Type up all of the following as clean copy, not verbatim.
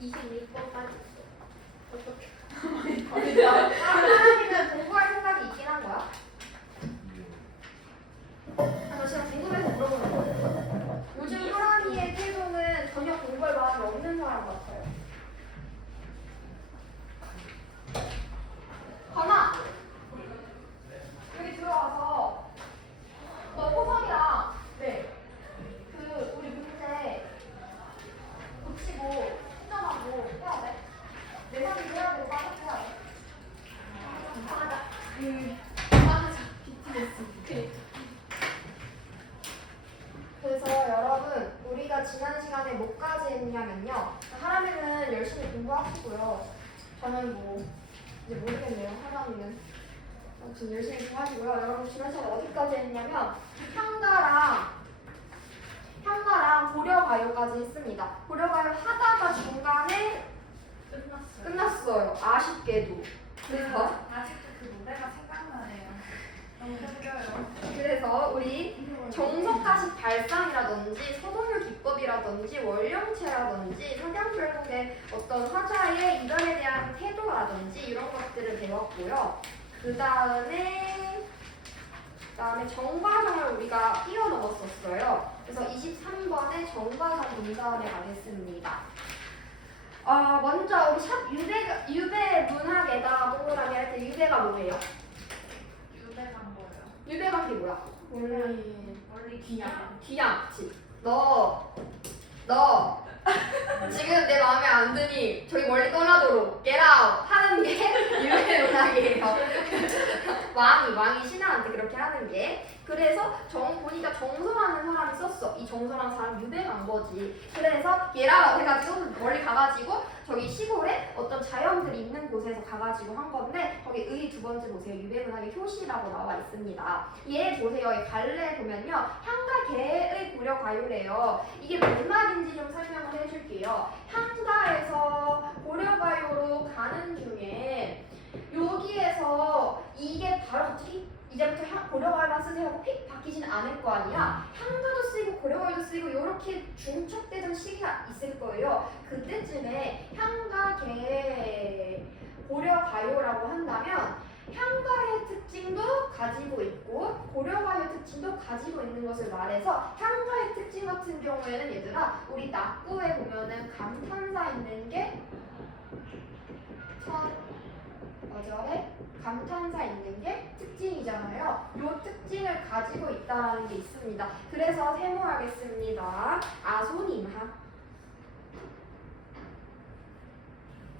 22번까지 있어. 어떻게? 하나님은 공부할 생각이 있긴 한 거야? 저 지금 궁금해서 물어보는 거예요. 요즘 호랑이의 태도는 전혀 공부할 마음이 없는 사람 같아요. 건아! 여기 들어와서 너 호성이랑 우리 문제 고치고 수정하고 해야 돼. 내 말이 해야 되고 빠삭해야 돼. 맞아. BTS. 그래서 여러분 우리가 지난 시간에 뭐까지 했냐면요. 하람이는 열심히 공부하시고요. 저는 뭐 이제 모르겠네요. 하람이는 아무튼 열심히 공부하시고요. 여러분 지난 시간에 어디까지 했냐면 향가랑 고려가요까지 했습니다. 고려가요 하다가 중간에 끝났어요. 아쉽게도. 그래서 아직도 그 노래가 생각나네요. 너무 힘들어요. 그래서 우리 정석가식 발상이라든지 서동률 기법이라든지 원령체라든지 석양별곡의 어떤 화자의 이별에 대한 태도라든지 이런 것들을 배웠고요. 그 다음에 정과정을 우리가 뛰어넘었었어요. 그래서 23번에 정과정 문다원에 가겠습니다. 먼저 우리 샵 유배 문학에다가 동그라미 할 때 유배가 뭐예요? 유배간 거예요. 유배가 게 뭐야? 원래 귀양. 귀양, 그치? 너 지금 내 마음에 안 드니 저기 멀리 떠나도록 get out 하는 게 유배 문학이에요. 왕이 신하한테 그렇게 하는 게. 그래서 보니까 정서라는 사람이 썼어. 이 정서라는 사람 유배 간 거지. 그래서 get out 해가지고 멀리 가가지고 저기 시골에 어떤 자연들이 있는 곳에서 가가지고 한 건데 거기 의 두 번째 보세요. 유배 문학의 효시라고 나와 있습니다. 얘 보세요. 이 갈래 보면요. 향가 개의 고려 가요래요. 이게 뭔 말인지 좀 설명을 해줄게요. 향가에서 고려 가요로 가는 중에 여기에서 이게 바로 갑자기 이제부터 고려 가요만 쓰세요 하고 픽 바뀌지는 않을 거 아니야. 향가도 쓰이고 고려 가요도 쓰이고 이렇게 중첩되던 시기가 있을 거예요. 그때쯤에 향가 개 고려 가요라고 한다면 향가의 특징도 가지고 있고 고려가의 특징도 가지고 있는 것을 말해서 향가의 특징 같은 경우에는 얘들아 우리 낙구에 보면은 감탄사 있는 게 첫 어절에 감탄사 있는 게 특징이잖아요. 이 특징을 가지고 있다는 게 있습니다. 그래서 세모하겠습니다. 아소님하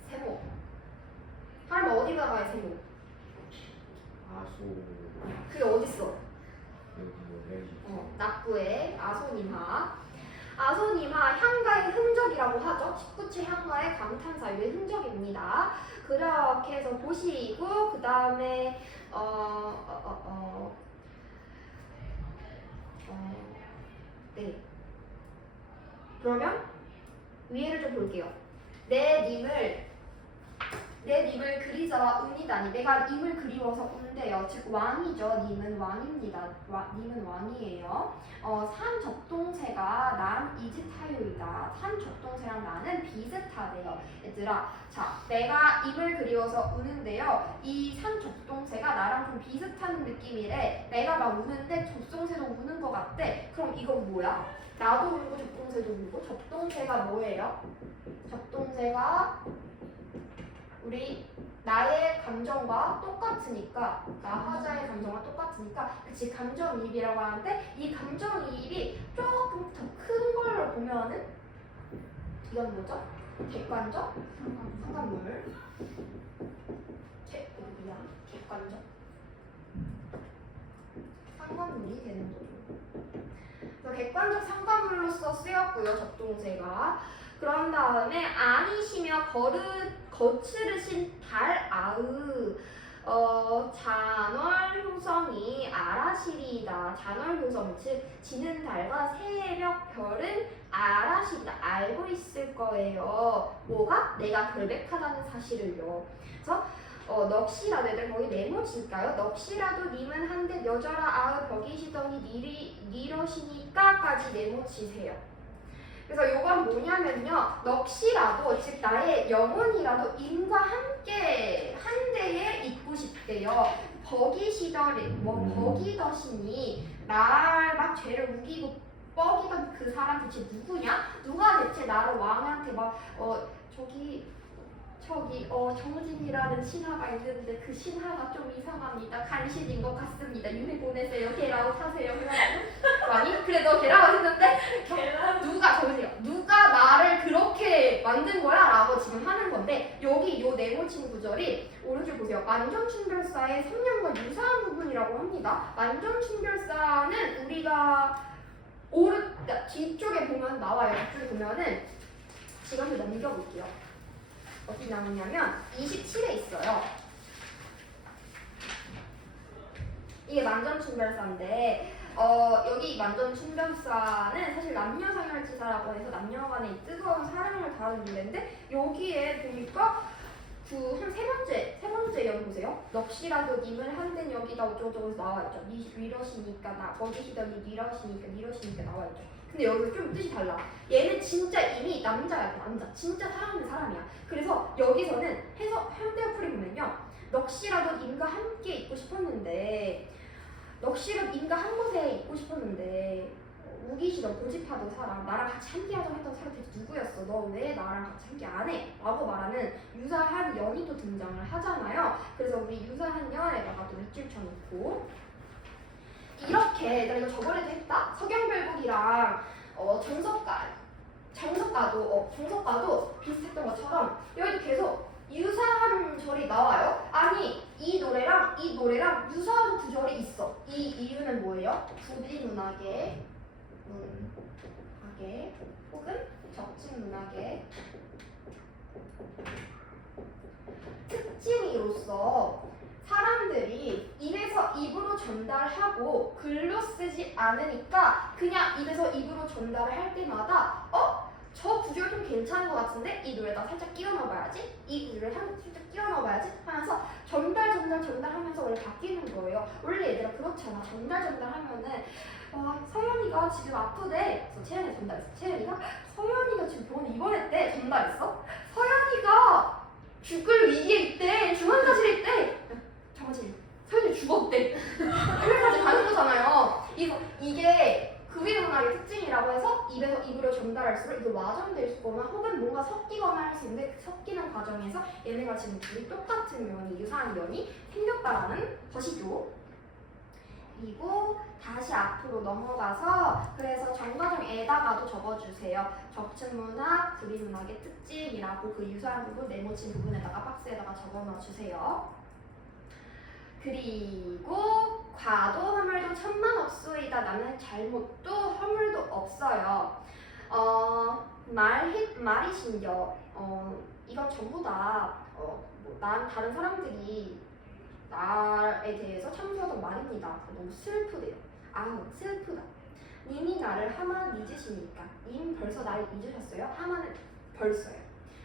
세모 하면 어디다가 해 세모? 그게 어딨어? 낙구에 아소님하 향가의 흔적이라고 하죠. 19체 향가의 감탄사유의 흔적입니다. 그렇게 해서 보시고 그 다음에 네. 그러면 위에를 좀 볼게요. 내 님을 그리자와 운이다니. 내가 님을 그리워서 운대요. 즉 왕이죠. 님은 왕입니다. 님은 왕이에요. 산 적동새가 남 이짓하요이다. 산 적동새랑 나는 비슷하대요. 얘들아, 자, 내가 님을 그리워서 우는데요. 이 산 적동새가 나랑 좀 비슷한 느낌이래. 내가 막 우는데 적동새도 우는 것 같대. 그럼 이건 뭐야? 나도 울고 적동새도 울고. 적동새가 뭐예요? 적동새가 우리 나의 감정과 똑같으니까 나 화자의 감정과 똑같으니까 그치 감정이입이라고 하는데 이 감정이입이 조금 더 큰 걸로 보면은 이건 뭐죠? 객관적? 상관물 객관적 상관물이 되는 거죠. 그래서 객관적 상관물로서 쓰였고요. 적동새가 그런 다음에 아니시며 거칠으신 달아으 잔월효성이 아라시리이다. 잔월효성 즉 지는 달과 새벽 별은 아라시리다. 알고 있을 거예요. 뭐가? 내가 결백하다는 사실을요. 그래서 넋이라도 애들 거기 네모칠까요? 넋이라도 님은 한데 여자라 아으 벽이시더니 니러시니까까지 네모치세요. 그래서 요건 뭐냐면요. 넋이라도 즉 나의 영혼이라도 임과 함께 한 데에 있고 싶대요. 버기시더니 버기더시니 날 막 죄를 우기고 뻐기던 그 사람 대체 누구냐? 누가 대체 나를 왕한테 막 저기 정진이라는 신하가 있는데 그 신하가 좀 이상합니다. 간신인 것 같습니다. 유해 보내세요. 겟아웃 하세요. 그래가지고 아니 그래 너 겟아웃 했는데 누가 보세요. 누가 나를 그렇게 만든 거야? 라고 지금 하는 건데 여기 요 네모친 구절이 오른쪽 보세요. 만점춘별사의 성령과 유사한 부분이라고 합니다. 만점춘별사는 우리가 뒤쪽에 보면 나와요. 뒤쪽에 보면은 시간을 넘겨볼게요. 어디 나오냐면 27에 있어요. 이게 만점춘별사인데 여기 만점춘별사는 사실 남녀상열지사라고 해서 남녀간의 이 뜨거운 사랑을 다룬 노래인데 여기에 보니까 그 한 세 번째 연 보세요. 넋이라도 님을 한덴 여기다 어쩌고저쩌고 나와있죠. 니러시니까 거기시더니 니러시니까 나와있죠. 근데 여기서 좀 뜻이 달라. 얘는 진짜 이미 남자야. 남자. 진짜 사랑하는 사람이야. 그래서 여기서는 현대어풀이 보면요. 넋이라도 님과 함께 있고 싶었는데 넋이라도 님과 한 곳에 있고 싶었는데 우기시던 고집하던 사람, 나랑 같이 함께하자고 했던 사람 대체 누구였어? 너 왜 나랑 같이 함께 안 해? 라고 말하는 유사한 연이 또 등장을 하잖아요. 그래서 우리 유사한 연에다가 또 밑줄 쳐놓고 이렇게 내가 이거 저번에도 했다? 서경별곡이랑 정석가도 비슷했던 것처럼 여기도 계속 유사한 절이 나와요. 아니 이 노래랑 유사한 구절이 있어. 이 이유는 뭐예요? 구비문학의 혹은 적진문학의 특징으로서 사람들이 입에서 입으로 전달하고 글로 쓰지 않으니까 그냥 입에서 입으로 전달을 할 때마다 저 구절 좀 괜찮은 것 같은데 이 노래에다 살짝 끼워 넣어봐야지 이 구절을 살짝 끼워 넣어봐야지 하면서 전달하면서 원래 바뀌는 거예요. 원래 얘들아 그렇잖아. 전달하면은 서연이가 지금 아프대. 그래서 채연이 전달했어. 채연이가 서연이가 지금 병원에 입원했대. 전달했어. 서연이가 죽을 위기에 있대. 중환자실에 있대. 잠깐만, 서연이 죽었대. 여기까지 가는 거잖아요. 이게 구비문학의 특징이라고 해서 입에서 입으로 전달할수록 이게 와전될 거나 혹은 뭔가 섞이거나 할 수 있는데 그 섞이는 과정에서 얘네가 지금 둘이 똑같은 면이 유사한 면이 생겼다라는 것이죠. 그리고 다시 앞으로 넘어가서 그래서 정과정에다가도 적어주세요. 적층문학, 구비문학의 특징이라고 그 유사한 부분, 네모친 부분에다가 박스에다가 적어넣어주세요. 그리고 과도 허물도 천만 없소이다. 나는 잘못도 허물도 없어요. 말이신여. 이건 전부 다 난 다른 사람들이 나에 대해서 참수하던 말입니다. 너무 슬프대요. 슬프다. 님이 나를 하마 잊으시니까. 님 벌써 나를 잊으셨어요? 하마는 벌써요.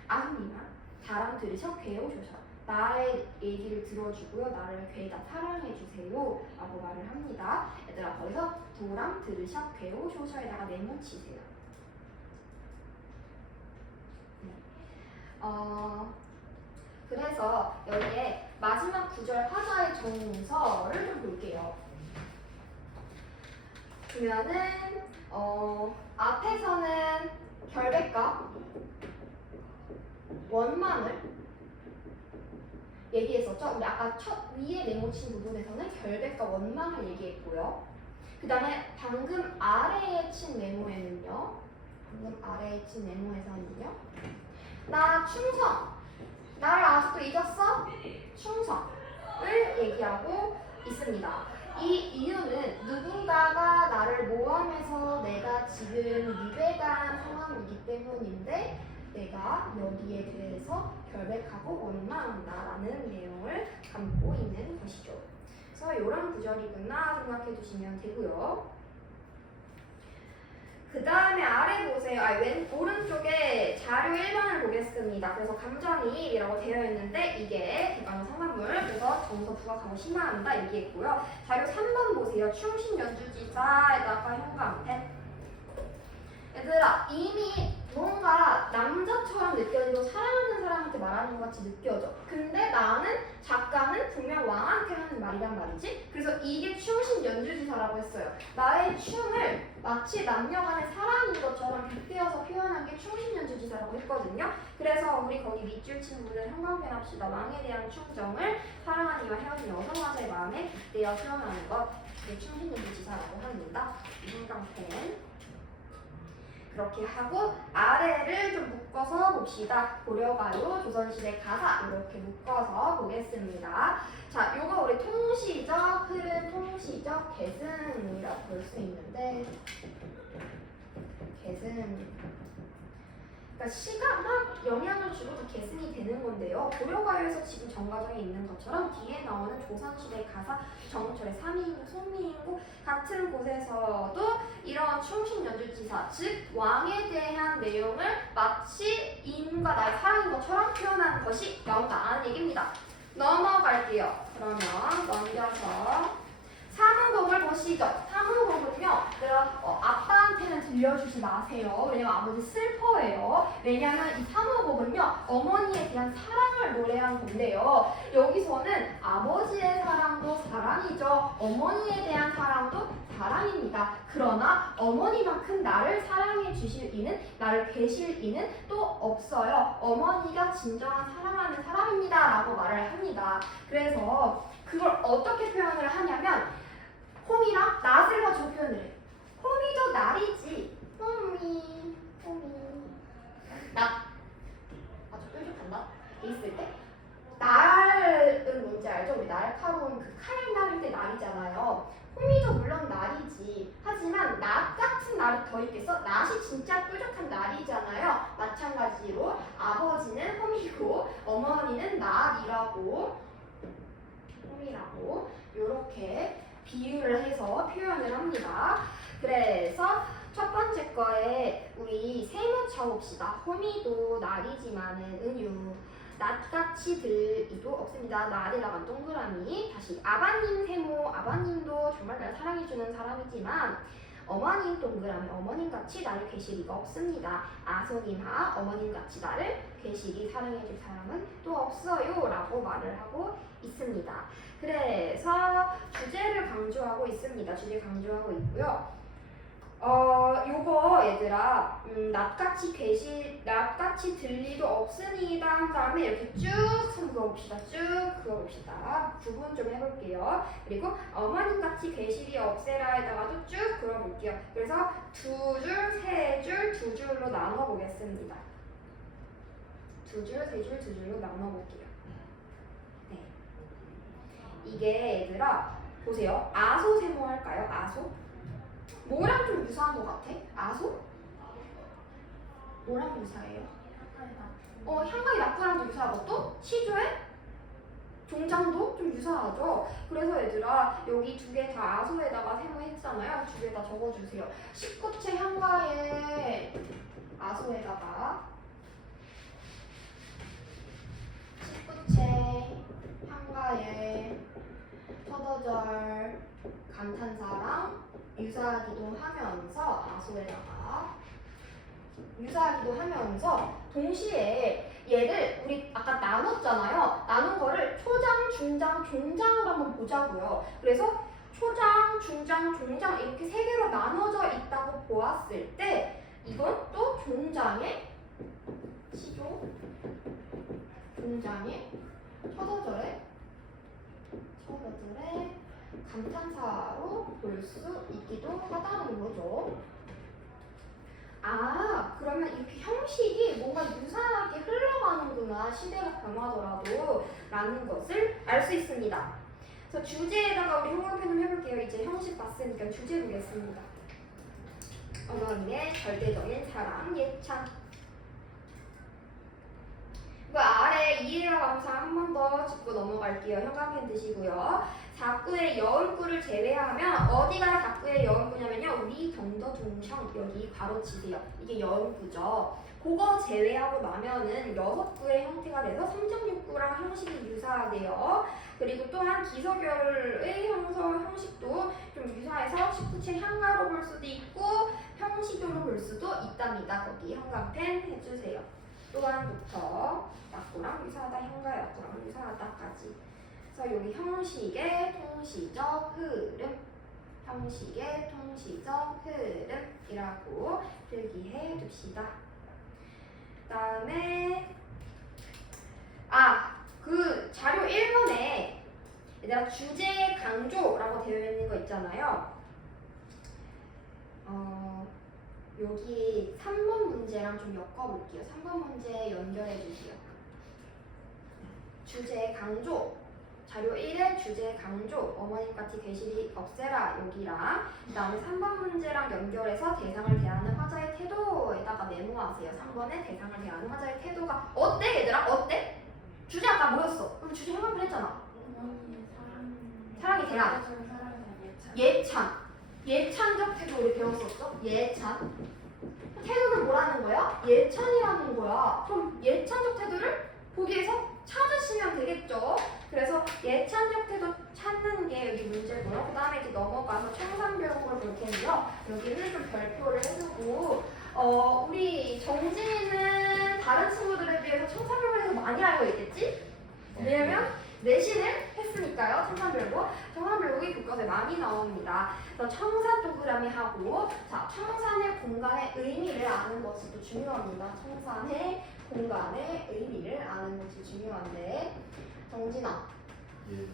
님아 다람 들으셔 괴오셔서 나의 얘기를 들어주고요. 나를 괴다 사랑해주세요. 라고 말을 합니다. 얘들아 거기서 도람 들으셔 괴오쇼셔에다가 네모치세요. 그래서 여기에 마지막 구절 화자의 정서를 좀 볼게요. 그러면은 앞에서는 결백과 원망을 얘기했었죠. 우리 아까 첫 위에 네모친 부분에서는 결백과 원망을 얘기했고요. 그 다음에 방금 아래에 친 네모에서는요. 나 충성. 나를 아직도 잊었어? 충성을 얘기하고 있습니다. 이 이유는 누군가가 나를 모함해서 내가 지금 유배간 상황이기 때문인데 내가 여기에 대해서 결백하고 원망한다라는 내용을 담고 있는 것이죠. 그래서 이런 구절이구나 생각해 주시면 되고요. 그 다음에 아래 보세요. 오른쪽에 자료 1번을 보겠습니다. 그래서 감정이입이라고 되어 있는데 이게 대강 상관물, 그래서 정서 부각하고 심화한다 얘기했고요. 자료 3번 보세요. 충신 연주지사에다가 현관태. 얘들아 이미 뭔가 남자처럼 느껴지고 사랑하는 사람한테 말하는 것 같이 느껴져. 근데 나는 작가는 분명 왕한테 하는 말이란 말이지. 그래서 이게 충신 연주지사라고 했어요. 나의 춤을 마치 남녀간의 사랑인 것처럼 빗대어서 표현한 게 충신 연주지사라고 했거든요. 그래서 우리 거기 밑줄 친구들 형광펜합시다. 왕에 대한 충정을 사랑하는 이와 헤어진 여성화자의 마음에 빗대어 표현하는 것. 이게 충신 연주지사라고 합니다. 형광펜. 그렇게 하고 아래를 좀 묶어서 봅시다. 고려가요, 조선시대 가사 이렇게 묶어서 보겠습니다. 자, 요거 우리 통시적 흐름, 통시적 계승이라고 볼 수 있는데 계승. 그러니까 시가 막 영향을 주고 다 계승이 되는 건데요. 고려가요에서 지금 정가정에 있는 것처럼 뒤에 나오는 조선시대 가사, 정철의 삼위인국, 송미인국 같은 곳에서도 이런 충신 연주지사, 즉 왕에 대한 내용을 마치 인과 나의 사랑인 것처럼 표현하는 것이 나온다는 얘기입니다. 넘어갈게요. 그러면 넘겨서 사무곡을 보시죠. 사무곡은요, 아빠한테는 들려주지 마세요. 왜냐면 아버지 슬퍼해요. 왜냐면 이 사무곡은요, 어머니에 대한 사랑을 노래한 건데요. 여기서는 아버지의 사랑도 사랑이죠. 어머니에 대한 사랑도 사랑입니다. 그러나 어머니만큼 나를 사랑해 주실 이는, 나를 계실 이는 또 없어요. 어머니가 진정한 사랑하는 사람입니다. 라고 말을 합니다. 그래서 그걸 어떻게 표현을 하냐면 홈이랑 낫을 가지고 표현을 해. 홈이죠, 날이지. 홈이 낫. 아주 뾰족한다. 있을 때 날은 뭔지 알죠? 우리 날카로운 그 칼 나를 때 날이잖아요. 홈이도 물론 날이지. 하지만 낫 같은 날이 더 있겠어? 낫이 진짜 뾰족한 날이잖아요. 마찬가지로 아버지는 홈이고 어머니는 낫이라고, 홈이라고 이렇게 비유를 해서 표현을 합니다. 그래서 첫 번째 거에 우리 세모 쳐봅시다. 호미도 날이지만은 은유, 낫같이 들이도 없습니다. 날에다가 동그라미. 다시 아바님 세모, 아바님도 정말 날 사랑해주는 사람이지만 어머님 동그라미, 어머님같이 나를 계시리가 없습니다. 아소님하, 어머님같이 나를 계시리 사랑해줄 사람은 또 없어요 라고 말을 하고 있습니다. 그래서 주제를 강조하고 있습니다. 주제 강조하고 있고요. 요거 얘들아, 낫같이 들리도 없으니이다 한 다음에 이렇게 쭉 그어봅시다. 쭉 그어봅시다. 구분 좀 해볼게요. 그리고 어머님같이 계시리 없애라에다가도 쭉 그어볼게요. 그래서 두 줄, 세 줄, 두 줄로 나눠보겠습니다. 두 줄, 세 줄, 두 줄로 나눠볼게요. 네. 이게 얘들아, 보세요. 아소 세모 할까요? 아소? 뭐랑 좀 유사한 것 같아? 아소? 뭐랑 유사해요? 향가리 낙구랑도 유사하고 또 시조의 종장도 좀 유사하죠? 그래서 얘들아 여기 두 개 다 아소에다가 세모했잖아요. 두 개 다 적어주세요. 19채 향가에 아소에다가 19채 향가에 터더절 감탄사랑 유사하기도 하면서 아소에다가 유사하기도 하면서 동시에 얘를 우리 아까 나눴잖아요. 나눈 거를 초장, 중장, 종장으로 한번 보자고요. 그래서 초장, 중장, 종장 이렇게 세 개로 나눠져 있다고 보았을 때 이건 또 종장의 시조, 종장의 터더절의 감탄사로 볼 수 있기도 하다는 거죠. 아, 그러면 이렇게 형식이 뭔가 유사하게 흘러가는구나. 시대가 변하더라도 라는 것을 알 수 있습니다. 그래서 주제에다가 우리 형광펜 좀 해볼게요. 이제 형식 봤으니까 주제 보겠습니다. 어머니의 절대적인 사랑 예찬. 그 아래 이해가 항상 한 번 더 짚고 넘어갈게요. 형광펜 드시고요. 작구의 여울구를 제외하면 어디가 작구의 여울구냐면요. 우리 경도중성 여기 가로치세요. 이게 여울구죠. 그거 제외하고 나면은 6구의 형태가 돼서 3.6구랑 형식이 유사하대요. 그리고 또한 기서결의 형식도 좀 유사해서 19체 향가로 볼 수도 있고 형식으로 볼 수도 있답니다. 거기 형광펜 해주세요. 또한부터 약구랑 유사하다, 향가 약구랑 유사하다까지. 그래서 여기 형식의 통시적 흐름, 형식의 통시적 흐름이라고 필기해 둡시다. 그다음에 그 자료 1번에 얘들아 주제 강조라고 되어 있는 거 있잖아요. 여기 3번 문제랑 좀 엮어볼게요. 3번 문제 연결해 주세요. 주제 강조. 자료 1의 주제 강조. 어머님 같이 괴실이 없애라 여기랑 그 다음에 3번 문제랑 연결해서 대상을 대하는 화자의 태도에다가 메모하세요. 3번에 대상을 대하는 화자의 태도가 어때 얘들아? 어때? 주제 아까 뭐였어? 우리 주제 해방을 했잖아. 사랑이 대한 예찬. 예찬적 태도 우리 배웠었죠? 예찬. 태도는 뭐라는 거야? 예찬이라는 거야. 그럼 예찬적 태도를 보기에서 찾으시면 되겠죠? 그래서 예찬적 태도 찾는 게 여기 문제고요. 그 다음에 이제 넘어가서 청산별곡을 볼 텐데요. 여기는 좀 별표를 해두고 우리 정진이는 다른 친구들에 비해서 청산별곡에서 많이 알고 있겠지? 왜냐면 내신을 했으니까요. 청산별곡. 청산별곡이 교과서에 많이 나옵니다. 그래서 청산 동그라미 하고 자 청산의 공간의 의미를 아는 것이 또 중요합니다. 청산의 공간의 의미를 아는 것이 중요한데 정진아 예.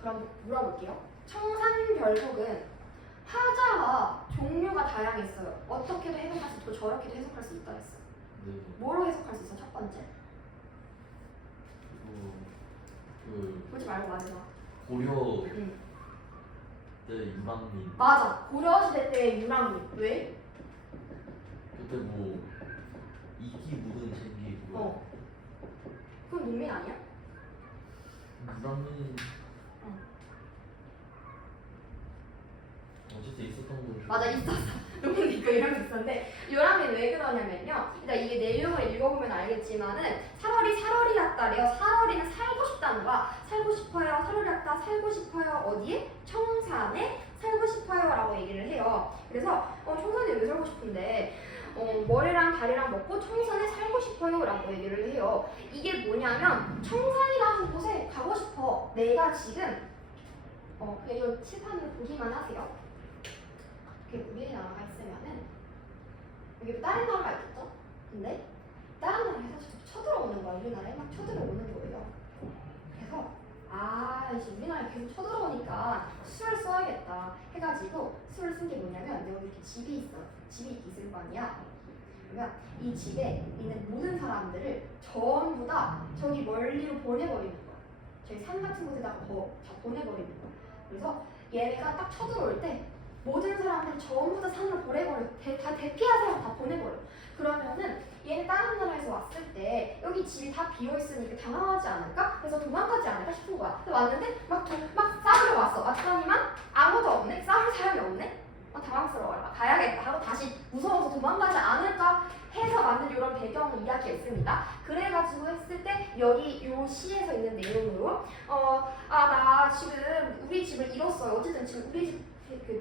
그럼 물어볼게요. 청산별곡은 화자와 종류가 다양했어요. 어떻게도 해석할 수 있고 저렇게도 해석할 수 있다 했어. 네. 뭐로 해석할 수 있어? 첫 번째 보지 말고 말해봐. 고려 응. 때 유랑민 맞아. 고려시대 때의 유랑민. 왜? 그때 뭐 이기 묻은 생기 어. 그건 농민 아니야? 유랑민 응. 어쨌든 있었던 거죠. 맞아 있었어. 농민 있고 이런 거 있었는데 유랑민 왜 그러냐면요. 일단 이게 내용을 읽어보면 알겠지만은 살얼이였다래요. 살얼이는 살고 싶다는 거야. 살고 싶어요. 살얼이었다. 살고 싶어요. 어디에? 청산에 살고 싶어요 라고 얘기를 해요. 그래서 청산에 왜 살고 싶은데 머리랑 다리랑 먹고 청산에 살고 싶어요 라고 얘기를 해요. 이게 뭐냐면 청산이라는 곳에 가고 싶어. 내가 지금 이런 칠판을 보기만 하세요. 이렇게 우리나라가 있으면은 여기 다른 나라가 있겠죠? 근데 다른 나라에서 쳐들어오는 거야. 우리나라에 막 쳐들어오는 거예요. 그래서 이제 우리나라에 계속 쳐들어오니까 술을 써야겠다 해가지고 술을 쓴 게 뭐냐면 여기 이렇게 집이 있어. 집이 있을 거 아니야. 그러면 이 집에 있는 모든 사람들을 전부 다 저기 멀리로 보내버리는 거야. 저기 산 같은 곳에다가 다 보내버리는 거야. 그래서 얘네가 딱 쳐들어올 때 모든 사람들 전부 다 산으로 보내버려. 다 대피하세요. 다 보내버려. 그러면은 얘는 다른 나라에서 왔을 때 여기 집이 다 비어있으니까 당황하지 않을까? 그래서 도망가지 않을까 싶은 거야. 근데 왔는데 막 싸우러 왔어. 왔더니만 아무도 없네? 싸울 사람이 없네? 당황스러워요. 가야겠다 하고 다시 무서워서 도망가지 않을까 해서 만든 이런 배경 이야기가 있습니다. 그래가지고 했을 때 여기 요 시에서 있는 내용으로 나 지금 우리 집을 잃었어요. 어쨌든 지금 우리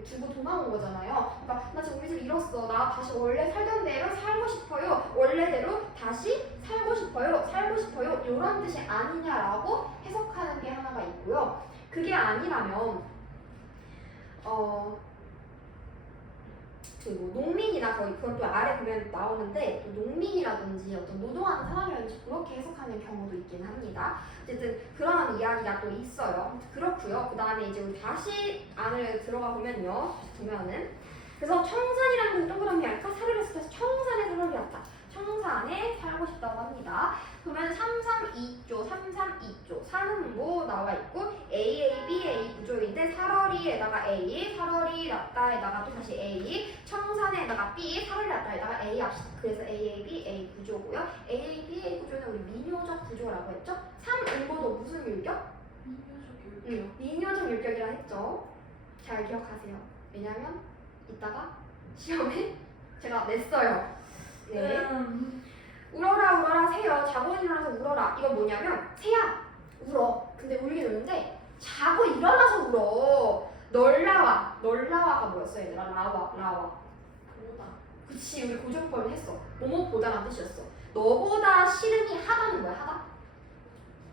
집 두고 도망온 거잖아요. 그러니까 나 지금 우리 집 잃었어. 나 다시 원래 살던 대로 살고 싶어요. 원래대로 다시 살고 싶어요. 살고 싶어요. 이런 뜻이 아니냐라고 해석하는 게 하나가 있고요. 그게 아니라면 그리고 농민이나 거의 그것도 아래 보면 나오는데 농민이라든지 어떤 노동하는 사람이라든지 그렇게 해석하는 경우도 있긴 합니다. 어쨌든 그런 이야기가 또 있어요. 그렇고요. 그 다음에 이제 우리 다시 안을 들어가 보면요. 그래서 청산이라는 건 동그라미 할까? 살을 했을 때 청산에 살을 했다. 청산에 살고 싶다고 합니다. 그러면 332조, 332조. 3은 뭐 나와 있고 A, B, A 구조인데 살얼이에다가 A, 살얼이 낫다에다가 또 다시 A, 청산에다가 B, 살얼이 낫다에다가 A 합시다. 그래서 A, B, A 구조고요. A, B, A 구조는 우리 민요적 구조라고 했죠? 3, 율격? 민요적 율. 미녀적 율격이라 했죠. 잘 기억하세요. 왜냐면 이따가 시험에 제가 냈어요. 네. 울어라 울어라 새여 자고 일어나서 울어라. 이건 뭐냐면 새야 울어. 근데 울긴 우는데 자고 일어나서 울어. 널 나와. 널 나와가 뭐였어 얘들아? 나와. 보다. 그치 우리 고정법을 했어. 뭐뭐보다라는 뜻이었어. 너보다 싫음이 하다는 거야. 하다.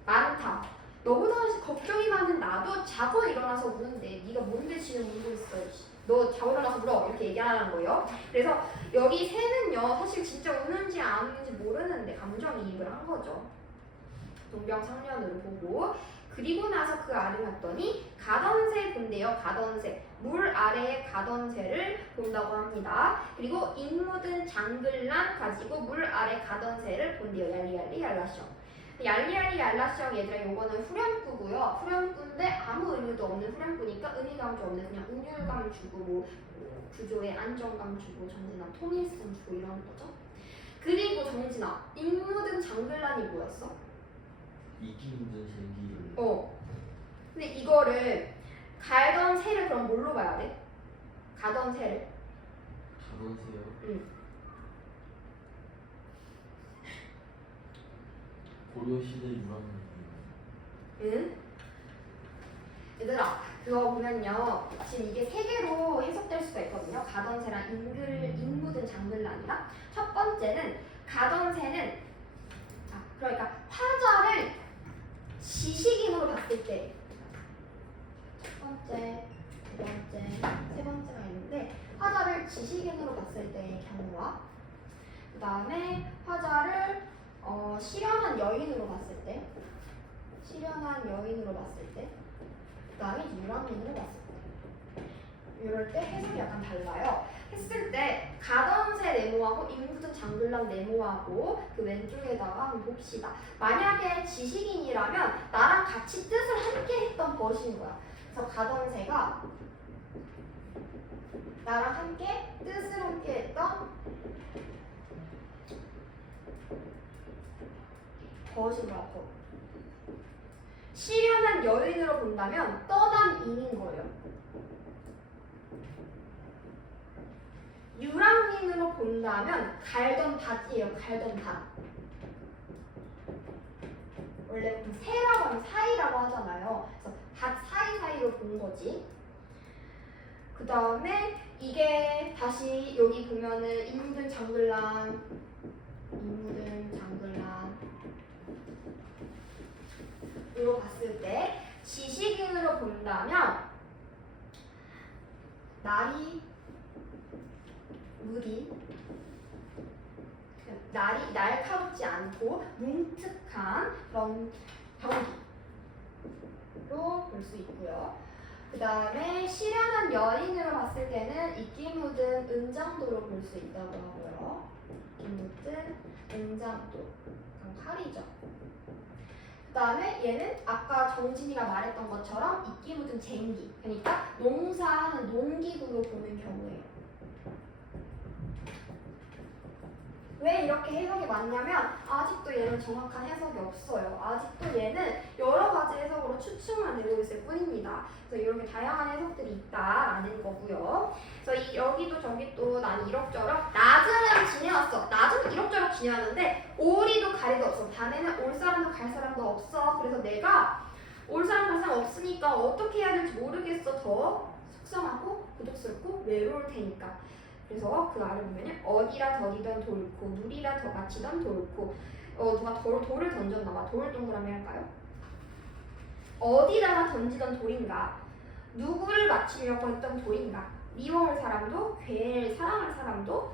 많다. 너보다 걱정이 많은 나도 자고 일어나서 우는데 네가 뭔데 지금 울고 있어. 너 자고 일어나서 울어. 이렇게 얘기하는 거예요. 그래서 여기 새는요 사실 진짜 우는지 안 우는지 모르는데 감정이입을 한 거죠. 동병상련으로 보고 그리고 나서 그 알을 봤더니 가던 새 본대요. 가던 새. 물 아래에 가던 새를 본다고 합니다. 그리고 잉 묻은 장글란 가지고 물 아래 가던 새를 본대요. 얄리얄리 얄라숑. 얄리얄리 얄라숑 얘들아 요거는 후렴구고요. 후렴구인데 아무 의미도 없는 후렴구니까 의미감 좀 없는 그냥 운율감 주고 뭐 구조에 안정감 주고 정진아 통일성 주고 이런 거죠. 그리고 정진아 잉 묻은 장글란이 뭐였어? 이기 힘든 생기를 근데 이거를 가던 새를 그럼 뭘로 봐야 돼? 가던 새를. 가던세요. 응. 고려시대 유랑님. 응? 얘들아 그거 보면요 지금 이게 세 개로 해석될 수가 있거든요. 가던 새랑 잉 묻은 장글란이랑 첫 번째는 가던 새는 그러니까 화자를 지식인으로 봤을 때 첫 번째, 두 번째, 세 번째가 있는데 화자를 지식인으로 봤을 때의 경우와 그 다음에 화자를 실현한 여인으로 봤을 때 그 다음에 유랑민으로 봤을 때 이럴 때 해석이 약간 달라요. 했을 때 가던 새 네모하고 잉 묻은 장글란 네모하고 그 왼쪽에다가 한번 봅시다. 만약에 지식인이라면 나랑 같이 뜻을 함께 했던 벗인 거야. 그래서 가던 새가 나랑 함께 뜻을 함께 했던 벗인 거야. 벗. 실현한 여인으로 본다면 떠난 인인 거예요. 유랑민으로 본다면 갈던 닷이에요. 갈던 닷. 원래 새라고 하면 사이라고 하잖아요. 그래서 닷 사이사이로 본 거지. 그 다음에 이게 다시 여기 보면은 잉 묻은 장글란 으로 봤을 때 지식인으로 본다면 날이 느린 날이 날카롭지 않고 뭉툭한 그런 경기로 볼 수 있고요. 그 다음에 실현한 여인으로 봤을 때는 이끼 묻은 은장도로 볼 수 있다고 하고요. 이끼 묻은 은장도 그럼 칼이죠. 그 다음에 얘는 아까 정진이가 말했던 것처럼 이끼 묻은 쟁기, 그러니까 농사하는 농기구로 보는 경우예요. 왜 이렇게 해석이 많냐면 아직도 얘는 정확한 해석이 없어요. 아직도 얘는 여러 가지 해석으로 추측만 되고 있을 뿐입니다. 그래서 이렇게 다양한 해석들이 있다라는 거고요. 그래서 여기도 저기 또 난 이럭저럭 낮은 지내왔어. 낮은 이럭저럭 지내왔는데 오리도 가리도 없어. 반에는 올 사람도 갈 사람도 없어. 그래서 내가 올 사람 갈 사람 없으니까 어떻게 해야 될지 모르겠어. 더 속상하고 고독스럽고 외로울 테니까. 그래서 그 아래 보면은 어디라 더디던 돌고 누리라 더 갇히던 돌고 누가 돌을 던졌나봐. 돌 동그라미 할까요? 어디다가 던지던 돌인가? 누구를 맞추려고 했던 돌인가? 미워할 사람도 괴를 사랑할 사람도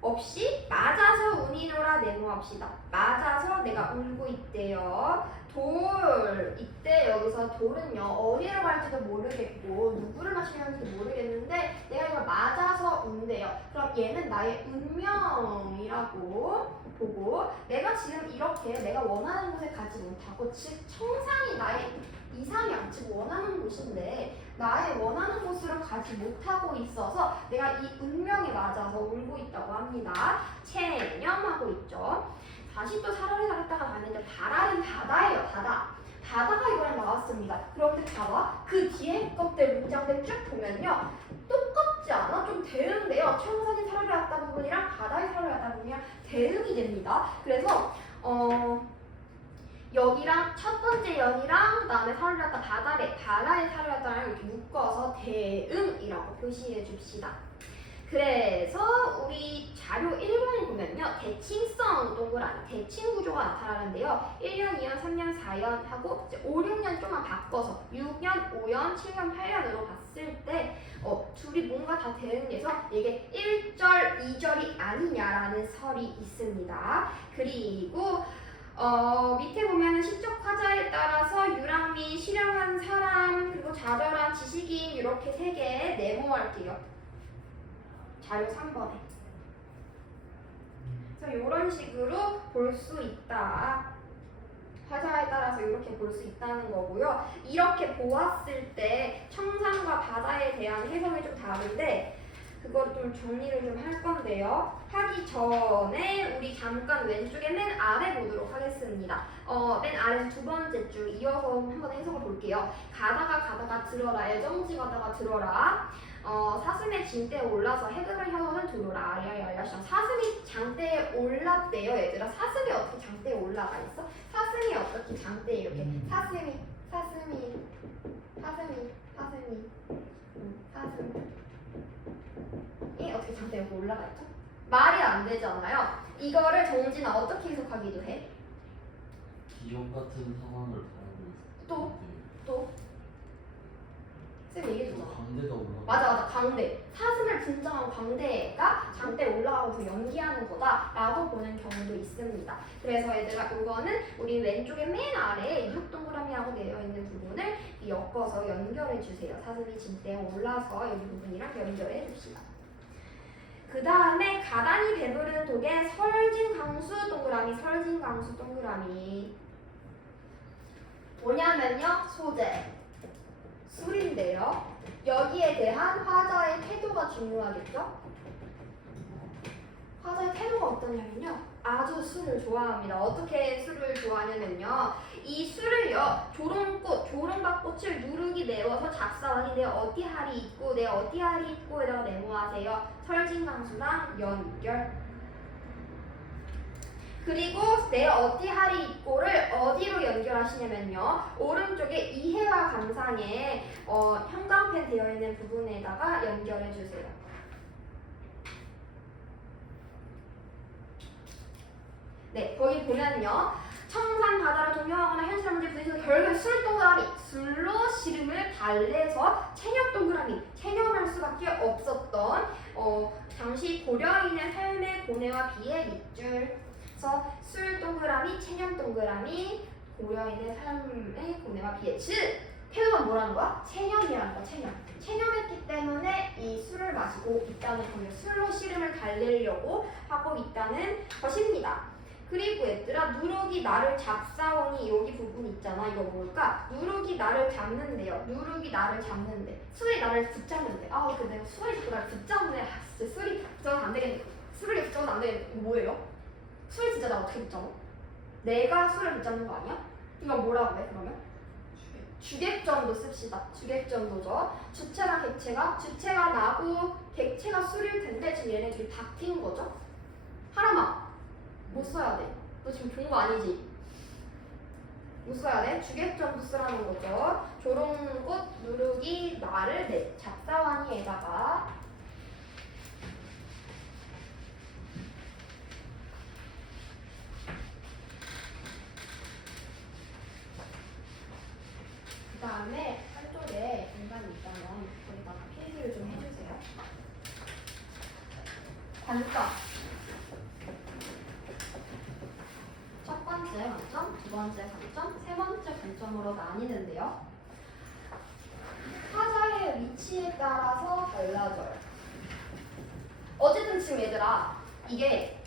없이 맞아서 운이노라 네모합시다. 맞아서 내가 울고 있대요. 돌 이때 여기서 돌은요 어디로 갈지도 모르겠고 누구를 맞추려는지도 모르겠는데 내가 이걸 맞아서 운대요. 그럼 얘는 나의 운명이라고 보고 내가 지금 이렇게 내가 원하는 곳에 가지 못하고 즉 청상이 나의 이상형 즉 원하는 곳인데 나의 원하는 곳으로 가지 못하고 있어서 내가 이 운명에 맞아서 울고 있다고 합니다. 체념하고 있죠. 다시 또 사람이 살았다가 가는데 바다는 바다예요. 바다. 바다가 이번에 나왔습니다. 그런데 봐봐. 그 뒤에 것들 문장들 쭉 보면요. 똑같지 않아? 좀 대응돼요. 청산이 사료를 갖다 부분이랑 바다의 사료를 갖다 부분이랑 대응이 됩니다. 그래서 여기랑 첫 번째 연이랑 그다음에 사료를 갖다 바다의 사료를 갖다랑 이렇게 묶어서 대응이라고 표시해 줍시다. 그래서 우리 자료 1번에 보면요. 대칭성 동그라미, 대칭 구조가 나타나는데요. 1년, 2년, 3년, 4년 하고 이제 5, 6년 좀만 바꿔서 6년, 5년, 7년, 8년으로 봤을 때 둘이 뭔가 다 대응해서 이게 1절, 2절이 아니냐라는 설이 있습니다. 그리고 밑에 보면은 시적 화자에 따라서 유랑미, 실용한 사람, 그리고 좌절한 지식인 이렇게 3개 네모할게요. 자료 3번에. 그래서 이런 식으로 볼 수 있다. 화자에 따라서 이렇게 볼 수 있다는 거고요. 이렇게 보았을 때 청산과 바다에 대한 해석이 좀 다른데 그걸 좀 정리를 좀 할 건데요. 하기 전에 우리 잠깐 왼쪽에 맨 아래 보도록 하겠습니다. 맨 아래에서 두 번째 줄 이어서 한번 해석을 볼게요. 가다가 들어라. 애정지 가다가 들어라. 사슴의 진대에 올라서 해금을 혀서는 들어라. 아야야야시랑 사슴이 장대에 올랐대요. 얘들아. 사슴이 어떻게 장대에 올라가 있어? 사슴이 어떻게 장대에 이렇게 사슴이 이 어떻게 장대에 이렇게 올라가 있죠? 말이 안 되잖아요. 이거를 정진아 어떻게 해석하기도 해? 기적 같은 상황을 당하고 있을 또? 쌤 얘기해주잖아. 광대가 올라가. 맞아 광대. 사슴을 분장한 광대가 장대에 올라가서 연기하는 거다라고 보는 경우도 있습니다. 그래서 얘들아 이거는 우리 왼쪽에 맨 아래에 이륙 동그라미라고 되어 있는 부분을 엮어서 연결해 주세요. 사슴이 진대에 올라서 여기 부분이랑 연결해 줍시다. 그 다음에 가단이 배부른 독의 설진강수 동그라미 뭐냐면요 소재 술인데요. 여기에 대한 화자의 태도가 중요하겠죠? 화자의 태도가 어떠냐면요. 아주 술을 좋아합니다. 어떻게 술을 좋아하냐면요. 이 술을요. 조롱박꽃을 누르기 내워서 작사하니 내 어디하리 있고 에다가 네모하세요. 설진강수랑 연결. 그리고 내 어디하리 있고를 어디로 연결하시냐면요. 오른쪽에 이해와 감상에 형광펜 되어 있는 부분에다가 연결해 주세요. 네, 거기 보면요. 청산 바다를 동요하거나 현실 문제 부딪혀서 결국에 술 동그라미, 술로 시름을 달래서 체념 동그라미, 체념할 수밖에 없었던 당시 고려인의 삶의 고뇌와 비의 밑줄. 그래서 술 동그라미, 체념 동그라미, 고려인의 삶의 고뇌와 비의 즉 태도가 뭐라는 거야? 체념이라는 거야. 체념했기 때문에 이 술을 마시고 있다는 거예요. 술로 시름을 달래려고 하고 있다는 것입니다. 그리고 얘들아 누룩이 나를 잡사오니 여기 부분 있잖아. 이거 뭘까? 누룩이 나를 잡는데요. 누룩이 나를 잡는데 술이 나를 붙잡는데 근데 내가 술이 자꾸 나를 붙잡네. 진짜 술이 붙잡아서 안 되겠네. 술이 붙잡아서 안 되겠네. 이거 뭐예요? 술 진짜 나 어떻게 붙잡아? 내가 술을 붙잡는 거 아니야? 이거 뭐라고 해 그러면? 주객전도 씁시다. 주객전도죠. 주체나 객체가 주체가 나고 객체가 술일 텐데 지금 얘네들이 바뀐 거죠. 하람아 못 써야 돼. 너 지금 좋은 거 아니지? 못 써야 돼. 주객전도 쓰라는 거죠. 조롱꽃 누룩이 나를 잡사와니에다가 그 다음에 한쪽에 공간이 있다면 거기다가 필기를 좀 해주세요. 관점. 첫 번째 관점, 두 번째 관점, 세 번째 관점으로 나뉘는데요. 화자의 위치에 따라서 달라져요. 어쨌든 지금 얘들아 이게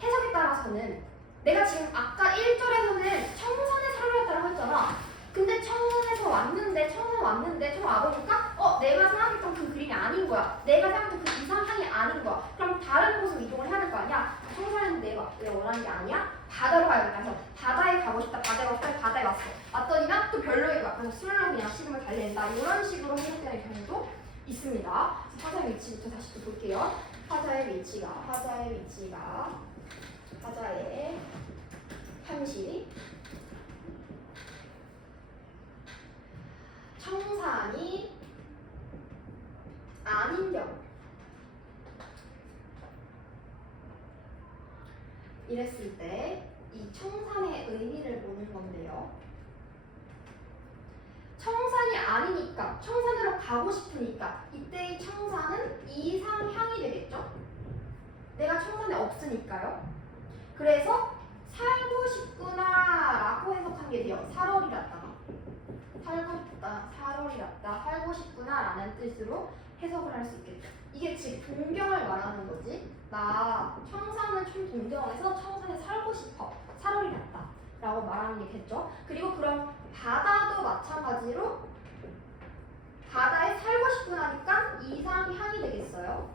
해석에 따라서는 내가 지금 아까 1절에서는 청산의 사료였다고 했잖아. 근데 청산에서 왔는데 청산 와보니까 내가 생각했던 그 그림이 아닌 거야. 내가 생각했던 그 이상향이 아닌 거야. 그럼 다른 곳으로 이동을 해야 될 거 아니야? 청산은 내가 원하는 게 아니야? 바다로 가야겠다. 그래서 바다에 가고 멋있다. 바다에 왔어. 왔더니만 또 별로인 거야. 그래서 술로 그냥 식음을 달랜다. 이런 식으로 해석되는 경우도 있습니다. 그래서 화자의 위치부터 다시 또 볼게요. 화자의 현실이 청산이 아닌 경우. 이랬을 때 이 청산의 의미를 보는 건데요. 청산이 아니니까, 청산으로 가고 싶으니까 이때의 청산은 이상향이 되겠죠? 내가 청산에 없으니까요. 그래서 살고 싶구나 라고 해석한 게 돼요. 살얼이랐다가 살고 싶구나 라는 뜻으로 해석을 할 수 있겠죠. 이게 즉 동경을 말하는 거지. 나 청산을 좀 동경해서 청산에 살고 싶어. 살얼이랐다 라고 말하는 게 됐죠. 그리고 그럼 바다도 마찬가지로 바다에 살고 싶구나니까 이상향이 되겠어요.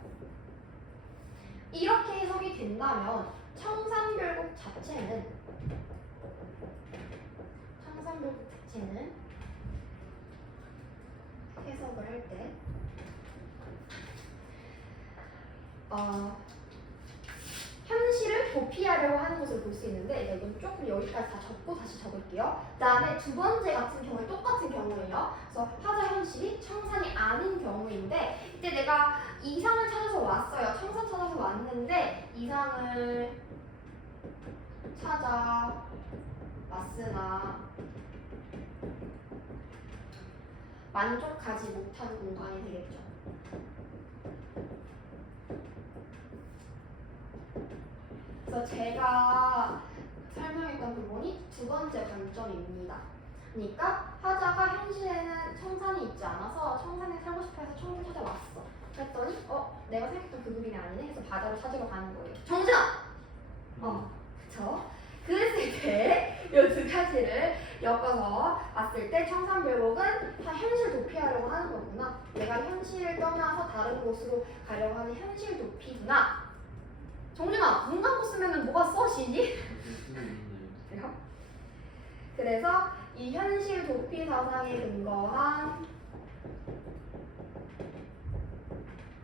이렇게 해석이 된다면 청산별곡 자체는 해석을 할 때 현실을 도피하려고 하는 것을 볼 수 있는데 이건 조금 여기까지 다 적고 다시 적을게요. 그 다음에 두 번째 같은 경우에 똑같은 경우예요. 그래서 화자 현실이 청산이 아닌 경우인데 이때 내가 이상을 찾아서 왔어요. 청산 찾아서 왔는데 이상을 찾아 왔으나 만족하지 못한 공간이 되겠죠. 그래서 제가 설명했던 부분이 두 번째 관점입니다. 그러니까 화자가 현실에는 청산이 있지 않아서 청산에 살고 싶어 해서 청을 찾아왔어. 그랬더니 내가 생각했던 그 그림이 아니네 해서 바다를 찾으러 가는 거예요. 정진아! 그쵸? 그랬을 때 이 두 가지를 엮어서 봤을 때 청산별곡은 다 현실 도피하려고 하는 거구나. 내가 현실을 떠나서 다른 곳으로 가려고 하는 현실 도피구나. 정준아, 눈 감고 쓰면은 뭐가 써지니? 그래요? 그래서 이 현실 도피 사상에 근거한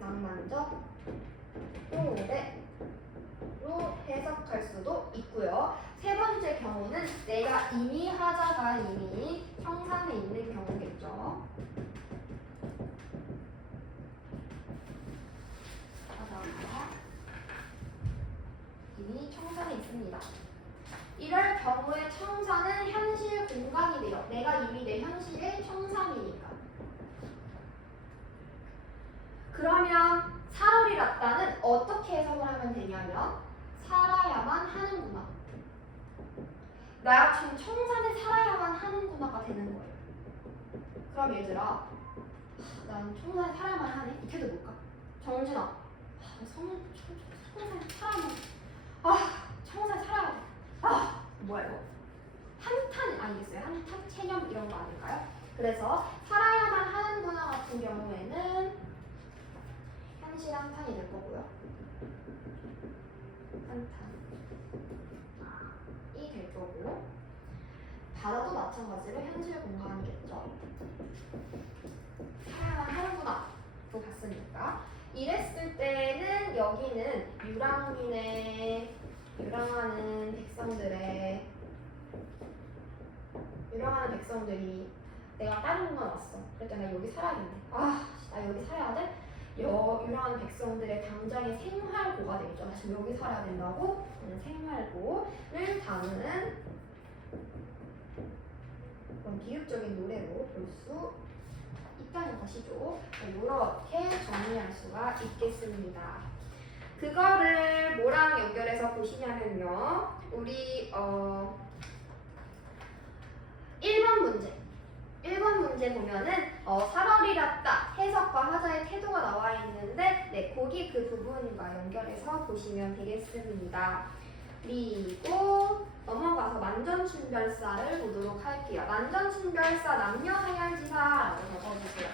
낭만적 효대로 해석할 수도 있고요. 세 번째 경우는 내가 화자가 이미 청산에 있는 경우겠죠. 화자가 이미 청산에 있습니다. 이럴 경우에 청산은 현실 공간이 돼요. 내가 이미 내 현실의 청산이니까. 그러면 살얼이랐다는 어떻게 해석을 하면 되냐면 살아야만 하는구나. 내가 지금 청산에 살아야만 하는구나가 되는 거예요. 그럼 얘들아, 난 청산에 살아야만 하네. 이 태도 뭘까? 정진아, 청산에 살아야만 청산에 살아야 돼. 뭐야 이거? 한탄 아니겠어요? 한탄, 체념 이런 거 아닐까요? 그래서 살아야만 하는구나 같은 경우에는 현실 한탄이 될 거고요. 한탄이 될 거고, 바다도 마찬가지로 현실 공간이겠죠. 살아야만 하는구나 또 봤으니까. 이랬을 때는 여기는 유랑하는 백성들이 내가 다른 공간 왔어. 그랬더니 나 여기 살아야겠네. 나 여기 살아야 돼? 유랑하는 백성들의 당장의 생활고가 되겠죠. 나 지금 여기 살아야 된다고 생활고를 담은 그런 비유적인 노래로 볼 수 있다는 것이죠. 이렇게 정리할 수가 있겠습니다. 그거를 뭐랑 연결해서 보시냐면요. 우리 1번 문제 보면은 살얼이랐다 해석과 화자의 태도가 나와 있는데 거기 그 부분과 연결해서 보시면 되겠습니다. 그리고 넘어가서 만전춘별사를 보도록 할게요. 만전춘별사 남녀생활지사라고 적어주세요.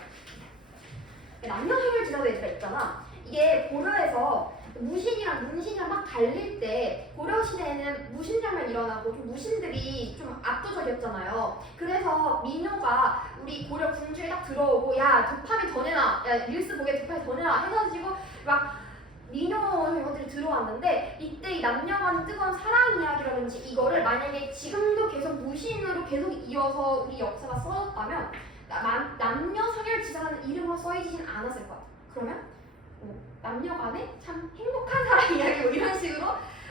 남녀생활지사도 얘들아 있잖아. 이게 고려에서 무신이랑 문신이랑 막 달릴 때 고려시대에는 무신정면 일어나고 좀 무신들이 좀 압도적이었잖아요. 그래서 민요가 우리 고려 궁중에 딱 들어오고 야 도파미 더 내놔, 야 릴스 보게 도파미 더 내놔 해가지고 막 민요 이것들이 들어왔는데 이때 이 남녀 간의 뜨거운 사랑 이야기라든지 이거를 만약에 지금도 계속 무신으로 계속 이어서 우리 역사가 써졌다면 남녀 상열지사라는 이름으로 써이지진 않았을 거야. 그러면 남녀 간에 참 행복한 사랑 이야기 뭐 이런 식으로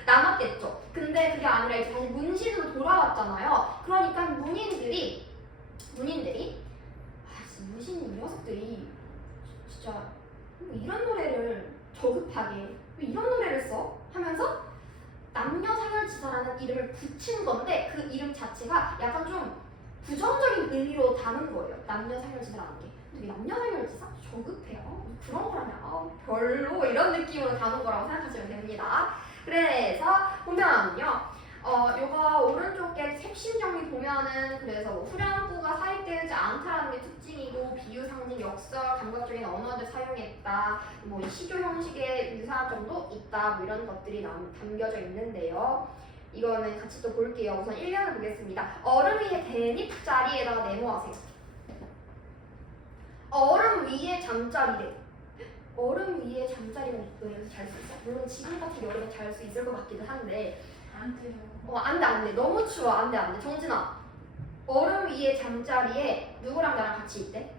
남았겠죠. 근데 그게 아니라 이제 다시 문신으로 돌아왔잖아요. 그러니까 문인들이 문신 이 녀석들이 진짜 뭐 이런 노래를 저급하게 왜 이런 노래를 써? 하면서 남녀 상열지사라는 이름을 붙인 건데 그 이름 자체가 약간 좀 부정적인 의미로 담은 거예요. 남녀 상열지사라는 게. 근데 남녀 상열지사? 저급해요. 그런 거라냐? 별로 이런 느낌으로 담은 거라고 생각하시면 됩니다. 그래서 보면요. 요거 오른쪽에 색심 정리 보면은 그래서 뭐 후렴구가 사입되지 않다라는 게 특징이고 비유, 상징, 역설, 감각적인 언어를 사용했다. 뭐 시조 형식의 유사한 점도 있다. 뭐 이런 것들이 담겨져 있는데요. 이거는 같이 또 볼게요. 우선 1년을 보겠습니다. 얼음 위에 대립 자리에다가 네모하세요. 얼음 위에 잠자리래. 얼음 위에 잠자리가 여기서 잘 수 있어. 물론 지금 같은 여름에 잘 수 있을 것 같기도 한데 안 돼요. 안 돼. 너무 추워. 안 돼. 정진아. 얼음 위에 잠자리에 누구랑 나랑 같이 있대?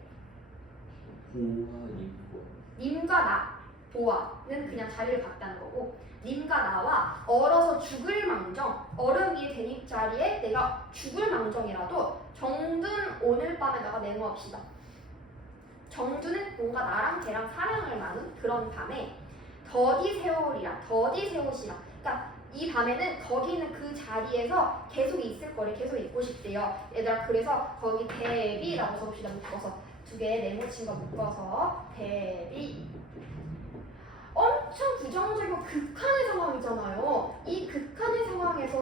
보아이고 님과 나. 보아는 그냥 자리를 갖다는 거고 님과 나와 얼어서 죽을 망정 얼음 위에 대립 자리에 내가 죽을 망정이라도 정든 오늘 밤에 나가 네모합시다. 정두는 뭔가 나랑 걔랑 사랑을 나눈 그런 밤에 더디 세월이라 더디 세월이라 그러니까 이 밤에는 거기는 그 자리에서 계속 있을 거래. 계속 있고 싶대요. 얘들아 그래서 거기 대비라고 써봅시다. 묶어서 두 개 네모친 거 묶어서 대비. 엄청 부정적이고 극한의 상황이잖아요. 이 극한의 상황에서